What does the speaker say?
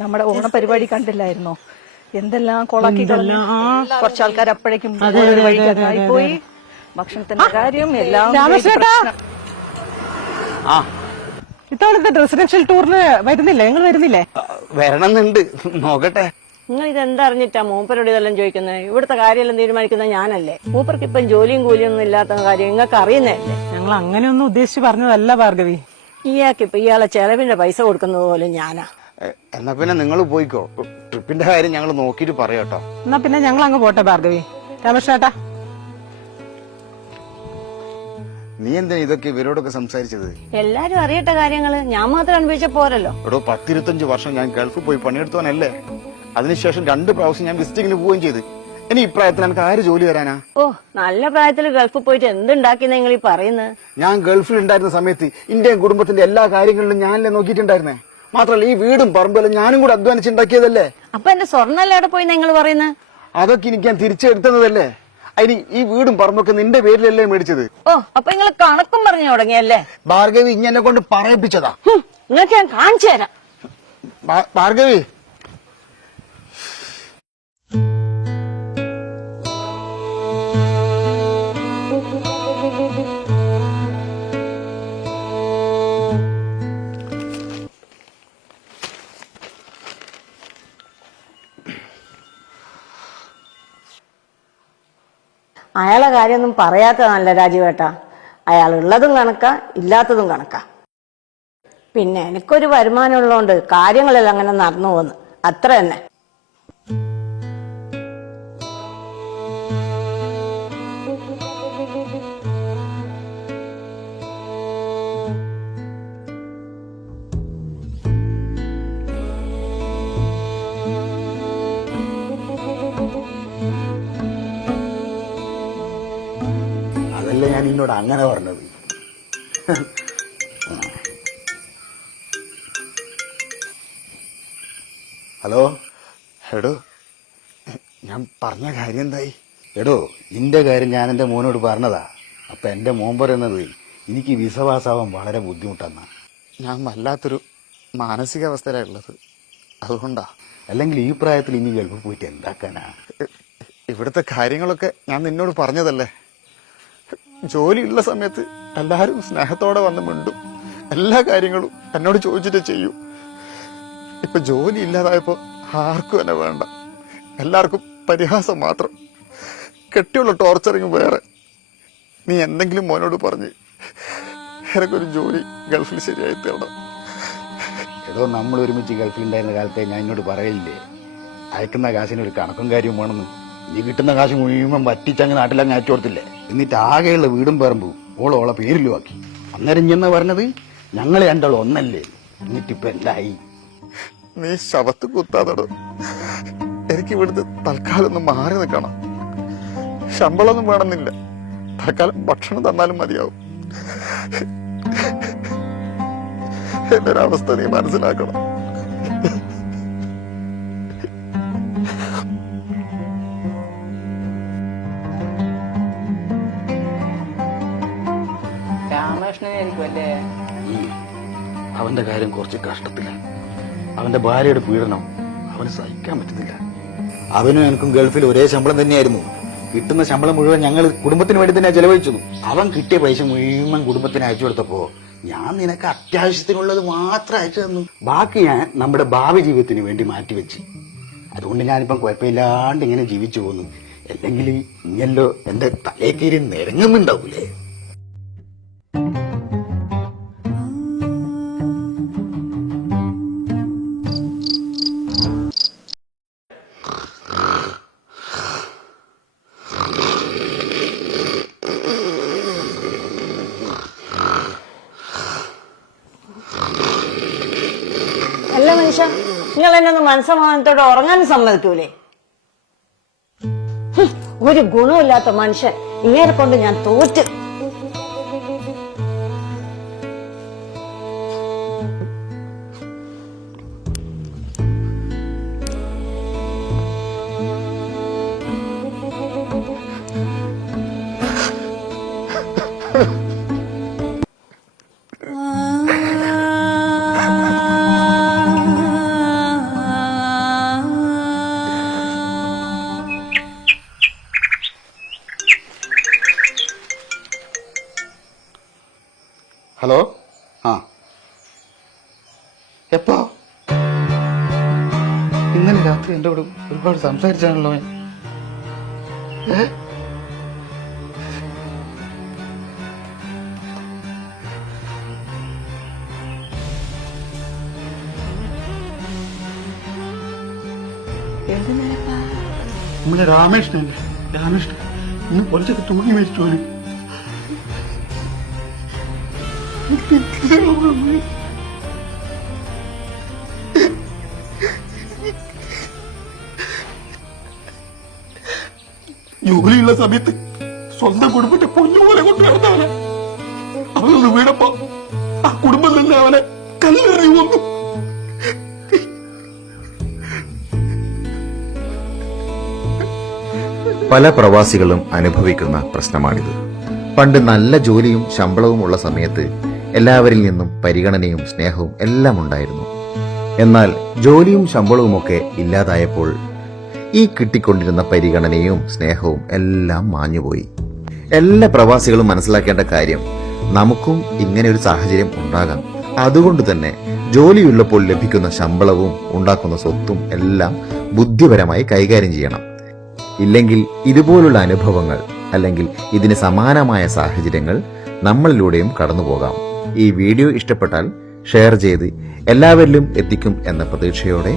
നമ്മുടെ ഓണപരിപാടി കണ്ടില്ലായിരുന്നോ? എന്തെല്ലാം കൊളാക്കി കളഞ്ഞു. കുറച്ചാൾക്കാർ അപ്പോഴേക്കും വഴിക്കായി പോയി. ഭക്ഷണത്തിന്റെ കാര്യം എല്ലാം ഇത്തവണത്തെ റെസിഡൻഷ്യൽ ടൂറിന് വരുന്നില്ലേ? നിങ്ങൾ വരുന്നില്ലേ? വരണമെന്നുണ്ട്, നോക്കട്ടെ. നിങ്ങൾ ഇതെന്തറിഞ്ഞിട്ടാ മൂപ്പരോട് ഇതെല്ലാം ചോദിക്കുന്നത്? ഇവിടുത്തെ കാര്യമെല്ലാം തീരുമാനിക്കുന്നത് ഞാനല്ലേ. മൂപ്പർക്ക് ഇപ്പം ജോലിയും കൂലിയൊന്നും ഇല്ലാത്ത കാര്യം നിങ്ങൾക്ക് അറിയുന്നതല്ലേ. ഞങ്ങൾ അങ്ങനെയൊന്നും ഉദ്ദേശിച്ച് പറഞ്ഞതല്ല ഭാർഗവി. ഇയാൾക്കിപ്പൊ ഇയാളെ ചെലവിന്റെ പൈസ കൊടുക്കുന്നത് പോലും ഞാനാ. എന്നാ പിന്നെ നിങ്ങൾ പോയിക്കോ. ട്രിപ്പിന്റെ കാര്യം ഞങ്ങൾ നോക്കിയിട്ട് പറയാട്ടോ. എന്നാ പിന്നെ ഞങ്ങൾ അങ്ങ് പോട്ടെ ഭാർഗവി. രാമകൃഷ്ണേട്ടാ, നീ എന്താ ഇതൊക്കെ ഇവരോടൊക്കെ സംസാരിച്ചത്? എല്ലാരും അറിയട്ടെ കാര്യങ്ങള്. ഞാൻ മാത്രം അനുഭവിച്ച പോരല്ലോ. എടോ, 10-25 വർഷം ഞാൻ ഗൾഫിൽ പോയി പണിയെടുത്തവനല്ലേ. അതിനുശേഷം 2 പ്രാവശ്യം ഞാൻ വിസിറ്റിങ്ങിന് പോവുകയും ചെയ്ത്. ഇനി ഇപ്രായത്തിൽ എനിക്ക് ആര് ജോലി തരാനാ? ഓ, നല്ല പ്രായത്തിൽ ഗൾഫിൽ പോയിട്ട് എന്തുണ്ടാക്കിയെന്ന് നിങ്ങൾ ഈ പറയുന്നത്? ഞാൻ ഗൾഫിൽ ഉണ്ടായിരുന്ന സമയത്ത് ഇന്ത്യൻ കുടുംബത്തിന്റെ എല്ലാ കാര്യങ്ങളിലും ഞാനല്ലേ നോക്കിയിട്ടുണ്ടായിരുന്നേ. മാത്രമല്ല ഈ വീടും പറമ്പെല്ലാം ഞാനും കൂടെ അധ്വാനിച്ചുണ്ടാക്കിയതല്ലേ. അപ്പൊ എന്റെ സ്വർണ്ണം എവിടെ പോയി നിങ്ങൾ പറയുന്നത്? അതൊക്കെ എനിക്ക് ഞാൻ തിരിച്ചെടുത്തതല്ലേ. അതിന് ഈ വീടും പറമ്പൊക്കെ നിന്റെ പേരിലല്ലേ മേടിച്ചത്. ഓ, അപ്പൊ നിങ്ങൾ കണക്കും പറഞ്ഞു തുടങ്ങിയല്ലേ? ഭാർഗവി ഇങ്ങനെ കൊണ്ട് പറയിപ്പിച്ചതാ. നിങ്ങൾക്ക് ഞാൻ കാണിച്ചു തരാം. ഭാർഗവി, അയാളെ കാര്യമൊന്നും പറയാത്തതല്ല രാജുവേട്ടാ. അയാൾ ഉള്ളതും കണക്കാ, ഇല്ലാത്തതും കണക്കാ. പിന്നെ എനിക്കൊരു വരുമാനം ഉള്ളതുകൊണ്ട് കാര്യങ്ങളെല്ലാം അങ്ങനെ നടന്നു പോകുന്നു, അത്ര തന്നെ. അതല്ലേ ഞാൻ നിന്നോട് അങ്ങനെ പറഞ്ഞത്. ഹലോ. എടോ, ഞാൻ പറഞ്ഞ കാര്യം എന്തായി? എടോ, നിന്റെ കാര്യം ഞാൻ എന്റെ മോനോട് പറഞ്ഞതാ. അപ്പൊ എന്റെ മോൻ പറയുന്നത് എനിക്ക് വിസവാസാവാൻ വളരെ ബുദ്ധിമുട്ടെന്നാ. ഞാൻ വല്ലാത്തൊരു മാനസികാവസ്ഥയിലുള്ളത്, അതുകൊണ്ടാ. അല്ലെങ്കിൽ ഈ പ്രായത്തിൽ ഇനി ഗൾഫിൽ പോയിട്ട് എന്താക്കാനാ? ഇവിടുത്തെ കാര്യങ്ങളൊക്കെ ഞാൻ നിന്നോട് പറഞ്ഞതല്ലേ. ജോലിയുള്ള സമയത്ത് എല്ലാവരും സ്നേഹത്തോടെ വന്ന് മിണ്ടും, എല്ലാ കാര്യങ്ങളും എന്നോട് ചോദിച്ചിട്ട് ചെയ്യൂ. ഇപ്പൊ ജോലി ഇല്ലാതായപ്പോ ആർക്കും എന്നെ വേണ്ട, എല്ലാവർക്കും പരിഹാസം മാത്രം. കെട്ടിയുള്ള ടോർച്ചറിങ് വേറെ. നീ എന്തെങ്കിലും മോനോട് പറഞ്ഞ് എനിക്കൊരു ജോലി ഗൾഫിൽ ശരിയായി തരണം. ഏതോ നമ്മൾ ഒരുമിച്ച് ഗൾഫിലുണ്ടായിരുന്ന കാലത്തെ ഞാൻ എന്നോട് പറയില്ലേ, അയക്കുന്ന കാശിനൊരു കണക്കും കാര്യവും വേണമെന്ന്. നീ കിട്ടുന്ന കാശ് മുഴുവൻ വറ്റിച്ചങ്ങ് നാട്ടിലങ്ങ് അയച്ചു കൊടുത്തില്ലേ. എന്നിട്ട് ആകെയുള്ള വീടും പറമ്പും ഓളോളെ പേരിലും ആക്കി. അന്നേരം ഇഞ്ഞെന്ന് പറഞ്ഞത് ഞങ്ങൾ രണ്ടാളും ഒന്നല്ലേ. എന്നിട്ടിപ്പൊ എന്തായി? നീ ശവത്ത് കുത്താതടോ. എനിക്ക് ഇവിടുത്തെ തൽക്കാലം ഒന്ന് മാറി നിൽക്കണം. ശമ്പളമൊന്നും വേണമെന്നില്ല, തൽക്കാലം ഭക്ഷണം തന്നാലും മതിയാവും. എന്റെ ഒരവസ്ഥ നീ മനസ്സിലാക്കണം. രാമകൃഷ്ണനായിരിക്കും അല്ലേ? അവന്റെ കാര്യം കുറച്ച് കഷ്ടത്തിലാണ്. അവന്റെ ഭാര്യയുടെ പീഡനം അവന് സഹിക്കാൻ പറ്റുന്നില്ല. അവനും എനിക്കും ഗൾഫിൽ ഒരേ ശമ്പളം തന്നെയായിരുന്നു. കിട്ടുന്ന ശമ്പളം മുഴുവൻ ഞങ്ങൾ കുടുംബത്തിന് വേണ്ടി തന്നെ ചെലവഴിച്ചത്. അവൻ കിട്ടിയ പൈസ മുഴുവൻ കുടുംബത്തിന് അയച്ചു കൊടുത്തപ്പോ ഞാൻ നിനക്ക് അത്യാവശ്യത്തിനുള്ളത് മാത്രം അയച്ചു തന്നു. ബാക്കി ഞാൻ നമ്മുടെ ഭാവി ജീവിതത്തിന് വേണ്ടി മാറ്റിവെച്ച്. അതുകൊണ്ട് ഞാനിപ്പം കുഴപ്പമില്ലാണ്ട് ഇങ്ങനെ ജീവിച്ചു പോന്നു. അല്ലെങ്കിൽ ഇങ്ങല്ലോ എന്റെ തലേക്കേരി നിരങ്ങുന്നുണ്ടാവൂലേ. അല്ല മനുഷ്യ, നിങ്ങൾ എന്നെ ഒന്ന് മനസ്സമാധാനത്തോടെ ഉറങ്ങാൻ സമ്മതിക്കൂലേ? ഒരു ഗുണമില്ലാത്ത മനുഷ്യൻ, ഇങ്ങനെ കൊണ്ട് ഞാൻ തോറ്റ്. ഹലോ ആ എപ്പോ? ഇന്നലെ രാത്രി എന്റെ കൂടെ ഒരുപാട് സംസാരിച്ചാണല്ലോ ഞാൻ. നമ്മളെ രാമേഷ്ണല്ലേ, രാമേഷ്ണൻ ഇന്ന് കുറച്ചൊക്കെ തൂങ്ങി മരിച്ചു. ജോലിയുള്ള സമയത്ത് സ്വന്തം കുടുംബത്തെ പൊന്നുപോലെ കൊണ്ട് നടന്നവനെ അവനൊന്ന് വീണപ്പോ ആ കുടുംബം തന്നെ അവനെ കല്ലെറി വന്നു. പല പ്രവാസികളും അനുഭവിക്കുന്ന പ്രശ്നമാണിത്. പണ്ട് നല്ല ജോലിയും ശമ്പളവും ഉള്ള സമയത്ത് എല്ലാവരിൽ നിന്നും പരിഗണനയും സ്നേഹവും എല്ലാം ഉണ്ടായിരുന്നു. എന്നാൽ ജോലിയും ശമ്പളവുമൊക്കെ ഇല്ലാതായപ്പോൾ ഈ കിട്ടിക്കൊണ്ടിരുന്ന പരിഗണനയും സ്നേഹവും എല്ലാം മാഞ്ഞുപോയി. എല്ലാ പ്രവാസികളും മനസ്സിലാക്കേണ്ട കാര്യം, നമുക്കും ഇങ്ങനെ ഒരു സാഹചര്യം ഉണ്ടാകാം. അതുകൊണ്ട് തന്നെ ജോലിയുള്ളപ്പോൾ ലഭിക്കുന്ന ശമ്പളവും ഉണ്ടാക്കുന്ന സ്വത്തും എല്ലാം ബുദ്ധിപരമായി കൈകാര്യം ചെയ്യണം. ഇല്ലെങ്കിൽ ഇതുപോലുള്ള അനുഭവങ്ങൾ അല്ലെങ്കിൽ ഇതിന് സമാനമായ സാഹചര്യങ്ങൾ നമ്മളിലൂടെയും കടന്നുപോകാം. ഈ വീഡിയോ ഇഷ്ടപ്പെട്ടാൽ ഷെയർ ചെയ്ത് എല്ലാവരിലും എത്തിക്കും എന്ന പ്രതീക്ഷയോടെ